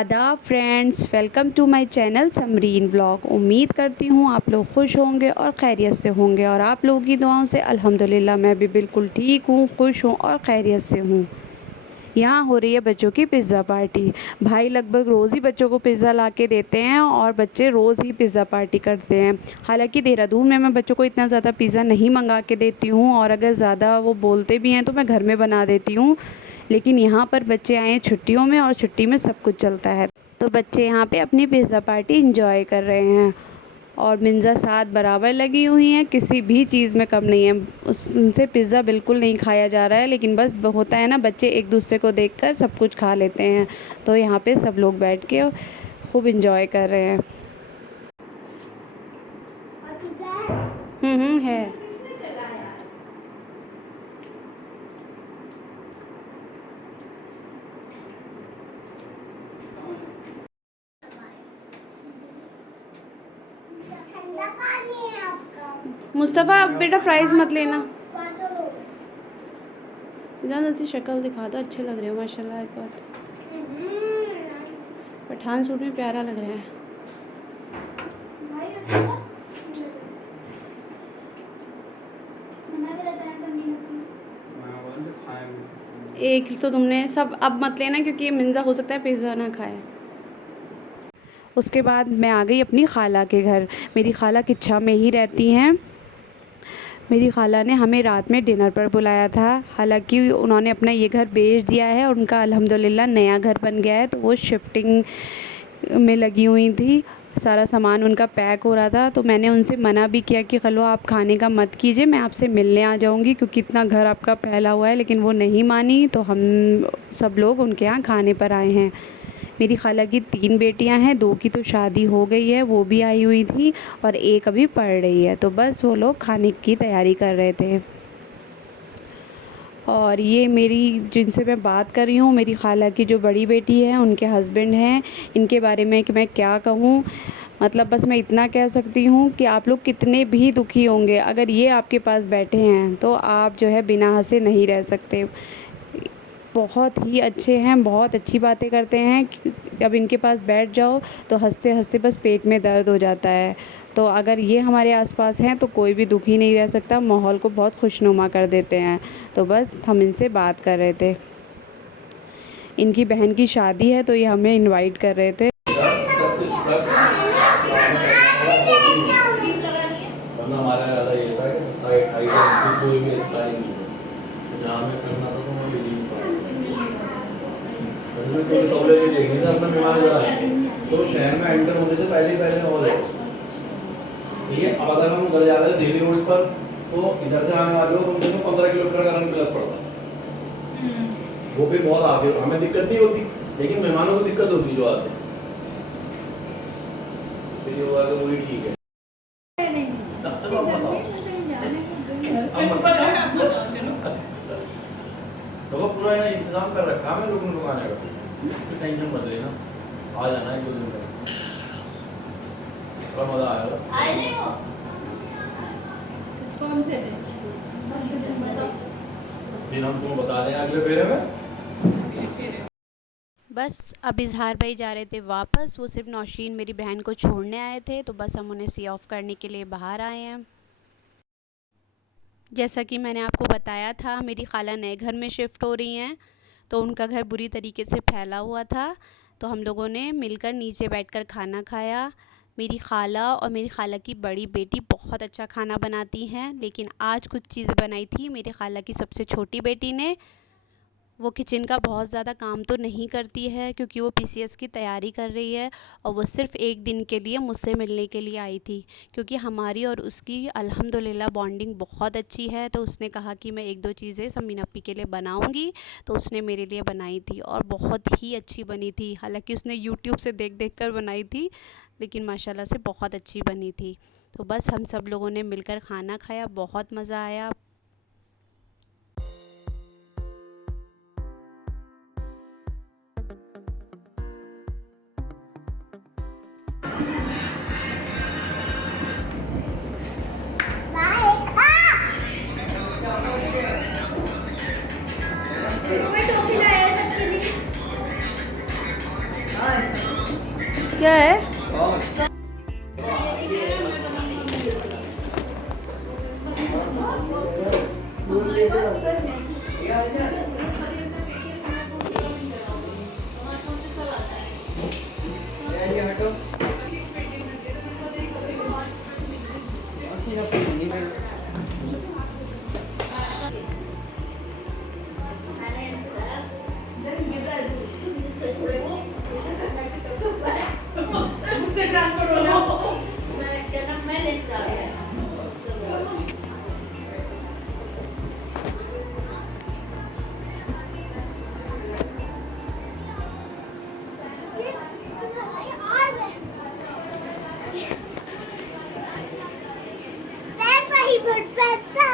आदाब friends, welcome to my channel Samreen vlog. उम्मीद करती हूँ आप लोग खुश होंगे और खैरियत से होंगे और आप लोगों की दुआओं से अल्हम्दुलिल्लाह मैं भी बिल्कुल ठीक हूँ, खुश हूँ और खैरियत से हूँ। यहाँ हो रही है बच्चों की पिज़्ज़ा पार्टी। भाई लगभग रोज़ ही बच्चों को पिज़्ज़ा ला के देते हैं और बच्चे रोज़ ही पिज़्ज़ा पार्टी करते हैं। हालांकि देहरादून में मैं बच्चों को इतना ज़्यादा पिज़्ज़ा नहीं मंगा के देती हूँ और अगर ज़्यादा वो बोलते भी हैं तो मैं घर में बना देती हूँ। लेकिन यहाँ पर बच्चे आए हैं छुट्टियों में और छुट्टी में सब कुछ चलता है, तो बच्चे यहाँ पे अपनी पिज़्ज़ा पार्टी इंजॉय कर रहे हैं और मिंजा साथ बराबर लगी हुई हैं, किसी भी चीज़ में कम नहीं है। उनसे पिज़्ज़ा बिल्कुल नहीं खाया जा रहा है, लेकिन बस होता है ना, बच्चे एक दूसरे को देखकर सब कुछ खा लेते हैं। तो यहाँ पे सब लोग बैठ के खूब इंजॉय कर रहे हैं। है। मुस्तफ़ा अब बेटा फ्राइज़ मत लेना। ज़्यादा सी शक्ल दिखा दो, अच्छे लग रहे हो माशाल्लाह। बहुत पठान सूट में प्यारा लग रहा है। एक तो तुमने सब अब मत लेना क्योंकि ये मिंजा हो सकता है पिज़्ज़ा ना खाए। उसके बाद मैं आ गई अपनी खाला के घर। मेरी खाला किच्छा में ही रहती हैं। मेरी खाला ने हमें रात में डिनर पर बुलाया था। हालांकि उन्होंने अपना ये घर बेच दिया है और उनका अल्हम्दुलिल्लाह नया घर बन गया है, तो वो शिफ्टिंग में लगी हुई थी। सारा सामान उनका पैक हो रहा था, तो मैंने उनसे मना भी किया कि खलो आप खाने का मत कीजिए, मैं आपसे मिलने आ जाऊंगी क्योंकि इतना घर आपका फैला हुआ है। लेकिन वो नहीं मानी, तो हम सब लोग उनके यहाँ खाने पर आए हैं। मेरी खाला की 3 बेटियां हैं, 2 की तो शादी हो गई है, वो भी आई हुई थी और एक अभी पढ़ रही है। तो बस वो लोग खाने की तैयारी कर रहे थे। और ये मेरी जिनसे मैं बात कर रही हूँ, मेरी खाला की जो बड़ी बेटी है, उनके हस्बैंड हैं। इनके बारे में कि मैं क्या कहूँ, मतलब बस मैं इतना कह सकती हूँ कि आप लोग कितने भी दुखी होंगे, अगर ये आपके पास बैठे हैं तो आप जो है बिना हंसे नहीं रह सकते। बहुत ही अच्छे हैं, बहुत अच्छी बातें करते हैं। जब इनके पास बैठ जाओ तो हंसते हंसते बस पेट में दर्द हो जाता है। तो अगर ये हमारे आसपास हैं तो कोई भी दुखी नहीं रह सकता, माहौल को बहुत खुशनुमा कर देते हैं। तो बस हम इनसे बात कर रहे थे। इनकी बहन की शादी है तो ये हमें इनवाइट कर रहे थे। तो शहर में एंटर होने से पहले हॉल है, ठीक है। अब अगर हम उधर जा रहे हैं दिल्ली रोड पर, तो इधर से आने वाले को 15 किलोमीटर का रन प्लस पड़ता है। वो भी बहुत आगे, हमें दिक्कत नहीं होती, लेकिन मेहमानों को दिक्कत होती जो आते हैं। तो वही ठीक है। तो पूरा इंतजाम कर रखा है लोगों को आने का, टेंशन मत लेना, आ जाना है 2 दिन तक, बड़ा मजा आएगा। आए नहीं हो कौन से दिन हम तुमको बता दें अगले फेरे में। बस अब इजहार भाई जा रहे थे वापस, वो सिर्फ नौशीन मेरी बहन को छोड़ने आए थे, तो बस हम उन्हें सी ऑफ करने के लिए बाहर आए हैं। जैसा कि मैंने आपको बताया था, मेरी खाला नए घर में शिफ्ट हो रही हैं, तो उनका घर बुरी तरीके से फैला हुआ था। तो हम लोगों ने मिलकर नीचे बैठकर खाना खाया। मेरी खाला और मेरी खाला की बड़ी बेटी बहुत अच्छा खाना बनाती हैं, लेकिन आज कुछ चीज़ें बनाई थी मेरी खाला की सबसे छोटी बेटी ने। वो किचन का बहुत ज़्यादा काम तो नहीं करती है क्योंकि वो पीसीएस की तैयारी कर रही है, और वो सिर्फ़ एक दिन के लिए मुझसे मिलने के लिए आई थी क्योंकि हमारी और उसकी अल्हम्दुलिल्लाह बॉन्डिंग बहुत अच्छी है। तो उसने कहा कि मैं 1-2 चीज़ें समीन अप्पी के लिए बनाऊंगी, तो उसने मेरे लिए बनाई थी और बहुत ही अच्छी बनी थी। हालांकि उसने यूट्यूब से देख कर बनाई थी, लेकिन माशाल्लाह से बहुत अच्छी बनी थी। तो बस हम सब लोगों ने मिलकर खाना खाया, बहुत मज़ा आया। पैसा ही भर पैसा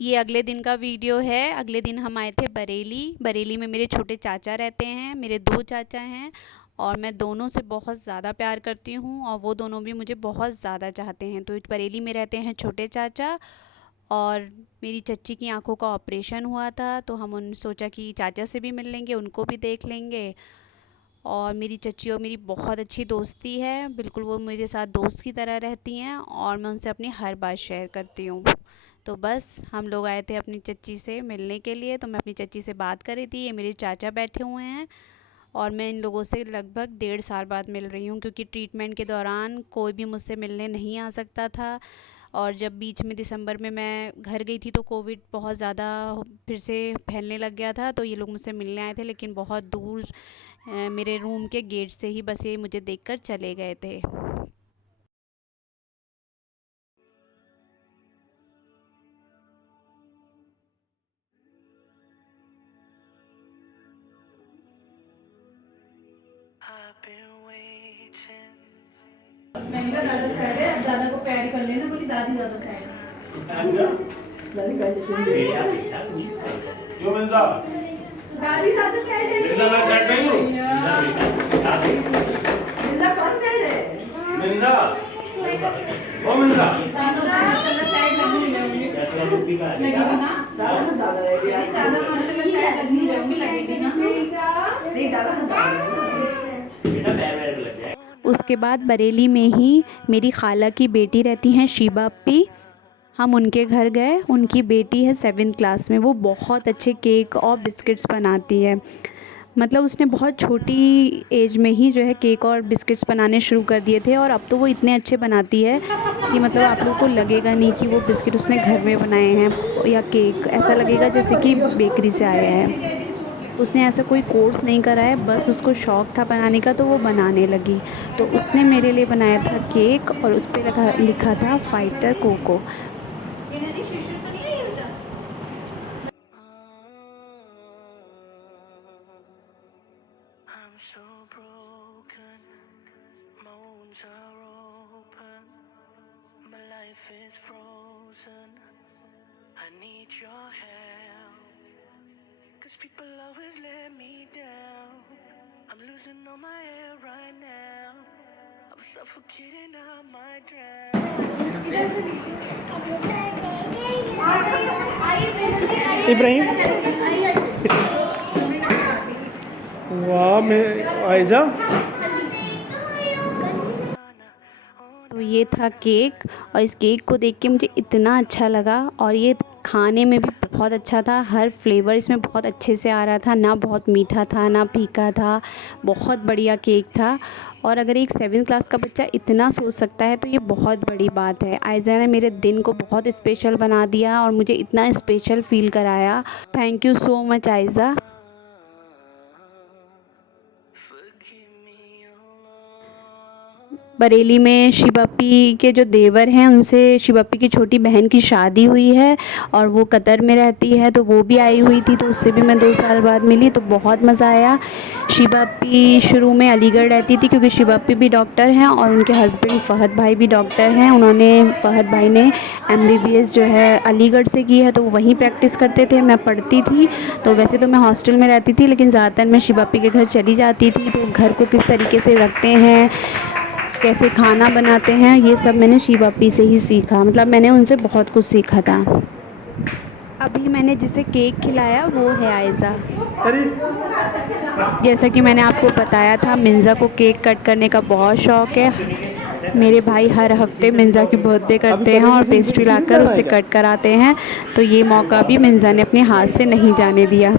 ये अगले दिन का वीडियो है। अगले दिन हम आए थे बरेली। बरेली में मेरे छोटे चाचा रहते हैं, मेरे 2 चाचा हैं और मैं दोनों से बहुत ज़्यादा प्यार करती हूँ और वो दोनों भी मुझे बहुत ज़्यादा चाहते हैं। तो बरेली में रहते हैं छोटे चाचा और मेरी चच्ची की आंखों का ऑपरेशन हुआ था तो हम उन सोचा कि चाचा से भी मिल लेंगे, उनको भी देख लेंगे। और मेरी चच्ची और मेरी बहुत अच्छी दोस्ती है, बिल्कुल वो मेरे साथ दोस्त की तरह रहती हैं और मैं उनसे अपनी हर बात शेयर करती हूँ। तो बस हम लोग आए थे अपनी चच्ची से मिलने के लिए, तो मैं अपनी चच्ची से बात कर रही थी। ये मेरे चाचा बैठे हुए हैं और मैं इन लोगों से लगभग 1.5 साल बाद मिल रही हूँ, क्योंकि ट्रीटमेंट के दौरान कोई भी मुझसे मिलने नहीं आ सकता था। और जब बीच में दिसंबर में मैं घर गई थी तो कोविड बहुत ज़्यादा फिर से फैलने लग गया था, तो ये लोग मुझसे मिलने आए थे, लेकिन बहुत दूर मेरे रूम के गेट से ही बस ये मुझे देखकर चले गए थे। मैंने कहा दादा साइड है, अब दादा को प्यार कर लेना, बोली दादी दादा साइड है। क्यों मिंजा? दादी दादा साइड है। मिंजा मैं साइड नहीं हूँ। मिंजा कौन साइड है? मिंजा। वो मिंजा। दादा माशाल्लाह साइड लगनी लगेगी ना? दादा ज़्यादा है यार। दादा माशाल्लाह साइड लगनी लगेगी ना? नहीं दादा ज़्यादा है। उसके बाद बरेली में ही मेरी खाला की बेटी रहती हैं शीबा अपी। हम उनके घर गए। उनकी बेटी है 7th क्लास में, वो बहुत अच्छे केक और बिस्किट्स बनाती है। मतलब उसने बहुत छोटी एज में ही जो है केक और बिस्किट्स बनाने शुरू कर दिए थे और अब तो वो इतने अच्छे बनाती है कि मतलब आप लोगों को लगेगा नहीं कि वो बिस्किट उसने घर में बनाए हैं या केक, ऐसा लगेगा जैसे कि बेकरी से आया है। उसने ऐसा कोई कोर्स नहीं करा है, बस उसको शौक़ था बनाने का तो वो बनाने लगी। तो उसने मेरे लिए बनाया था केक और उस पर लिखा था fighter coco. People always let me down. I'm losing all my air right now. I'm suffocating, I might drown. Ibrahim वाह मैं आयजा। तो ये था केक और इस केक को देख के मुझे इतना अच्छा लगा और ये खाने में भी बहुत अच्छा था। हर फ्लेवर इसमें बहुत अच्छे से आ रहा था, ना बहुत मीठा था ना फीका था, बहुत बढ़िया केक था। और अगर एक 7th क्लास का बच्चा इतना सोच सकता है तो ये बहुत बड़ी बात है। आयज़ा ने मेरे दिन को बहुत स्पेशल बना दिया और मुझे इतना स्पेशल फ़ील कराया। Thank you so much Aiza. Bareilly में शिबापी के जो देवर हैं उनसे शिबापी की छोटी बहन की शादी हुई है और वो कतर में रहती है, तो वो भी आई हुई थी, तो उससे भी मैं 2 साल बाद मिली, तो बहुत मज़ा आया। शिबापी शुरू में अलीगढ़ रहती थी क्योंकि शिबापी भी डॉक्टर हैं और उनके हस्बैंड फ़हद भाई भी डॉक्टर हैं। उन्होंने फ़हद भाई ने MBBS जो है अलीगढ़ से की है, तो वो वहीं प्रैक्टिस करते थे। मैं पढ़ती थी तो वैसे तो मैं हॉस्टल में रहती थी, लेकिन ज़्यादातर मैं शिबापी के घर चली जाती थी। तो घर को किस तरीके से रखते हैं, कैसे खाना बनाते हैं, ये सब मैंने शिबापी से ही सीखा। मतलब मैंने उनसे बहुत कुछ सीखा था। अभी मैंने जिसे केक खिलाया वो है आयज़ा। अरे जैसा कि मैंने आपको बताया था, मिंज़ा को केक कट करने का बहुत शौक़ है। मेरे भाई हर हफ्ते मिंज़ा की बर्थडे करते हैं और पेस्ट्री लाकर उसे कट कराते हैं, तो ये मौका भी मिंज़ा ने अपने हाथ से नहीं जाने दिया।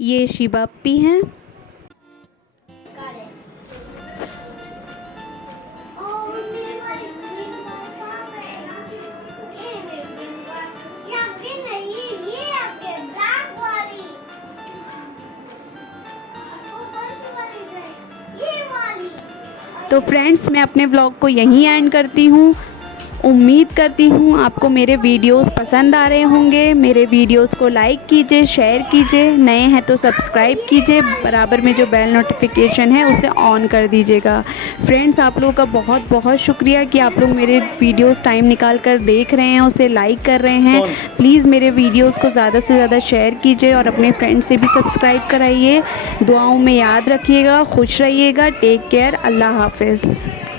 ये शिबा अप्पी हैं। तो फ्रेंड्स, मैं अपने व्लॉग को यहीं एंड करती हूँ। उम्मीद करती हूँ आपको मेरे वीडियोस पसंद आ रहे होंगे। मेरे वीडियोस को लाइक कीजिए, शेयर कीजिए, नए हैं तो सब्सक्राइब कीजिए, बराबर में जो बेल नोटिफिकेशन है उसे ऑन कर दीजिएगा। फ्रेंड्स, आप लोगों का बहुत बहुत शुक्रिया कि आप लोग मेरे वीडियोस टाइम निकाल कर देख रहे हैं, उसे लाइक कर रहे हैं। प्लीज़ मेरे वीडियोस को ज़्यादा से ज़्यादा शेयर कीजिए और अपने फ्रेंड्स से भी सब्सक्राइब कराइए। दुआओं में याद रखिएगा, खुश रहिएगा। Take care. अल्लाह हाफ़िज़।